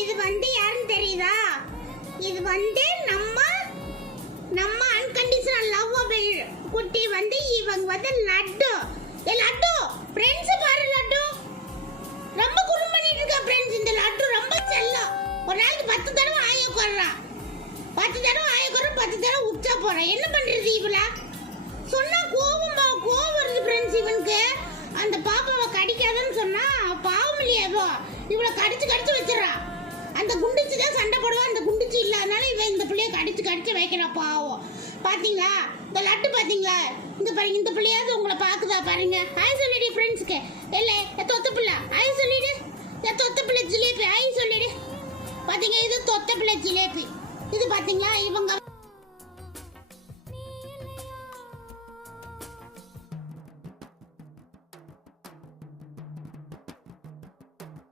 இது யாருன்னு தெரியுதா? இது நம்ம நம்ம அன்கண்டிஷனல் லவ் குட்டி இவங்க லட்டு. ஏ லட்டு ஃப்ரெண்ட்ஸ் பாரு லட்டு. ரொம்ப குறும் பண்ணிட்டு இருக்கா ஃப்ரெண்ட்ஸ். இந்த லட்டு ரொம்ப செல்லம். ஒரு நாளைக்கு 10 தடவை ஆய கொறறா. 10 தடவை ஆய கொற 10 தடவை உச்சா போறா. என்ன பண்றது இவள? சொன்னா கோவம் வருது ஃப்ரெண்ட்ஸ் இவனுக்கு. அந்த பாப்பாவை கடிக்காதன்னு சொன்னா பாவம் இல்லையாவோ. இவள கடிச்சு வச்சிடறா. அந்த குண்டிச்சு தான் சண்டை போடுவா. அந்த குண்டிச்சு இல்லாதனால இவன் இந்த பிள்ளைய கடிச்சு வைக்கிறா பாவம். பாத்தீங்களா இந்த லட்டு? பாத்தீங்களா இந்த பாருங்க. இந்த பிள்ளையாவது உங்களை பாக்குதா பாருங்க. ஹாய் சொல்லிடு ஃப்ரெண்ட்ஸ்க்கு. இல்ல தொத்த பிள்ளை ஹாய் சொல்லிடு. தொத்த பிள்ளை ஜிலேபி ஹாய் சொல்லிடு. பாத்தீங்க இது தொத்த பிள்ளை ஜிலேபி. இது பாத்தீங்களா இவங்க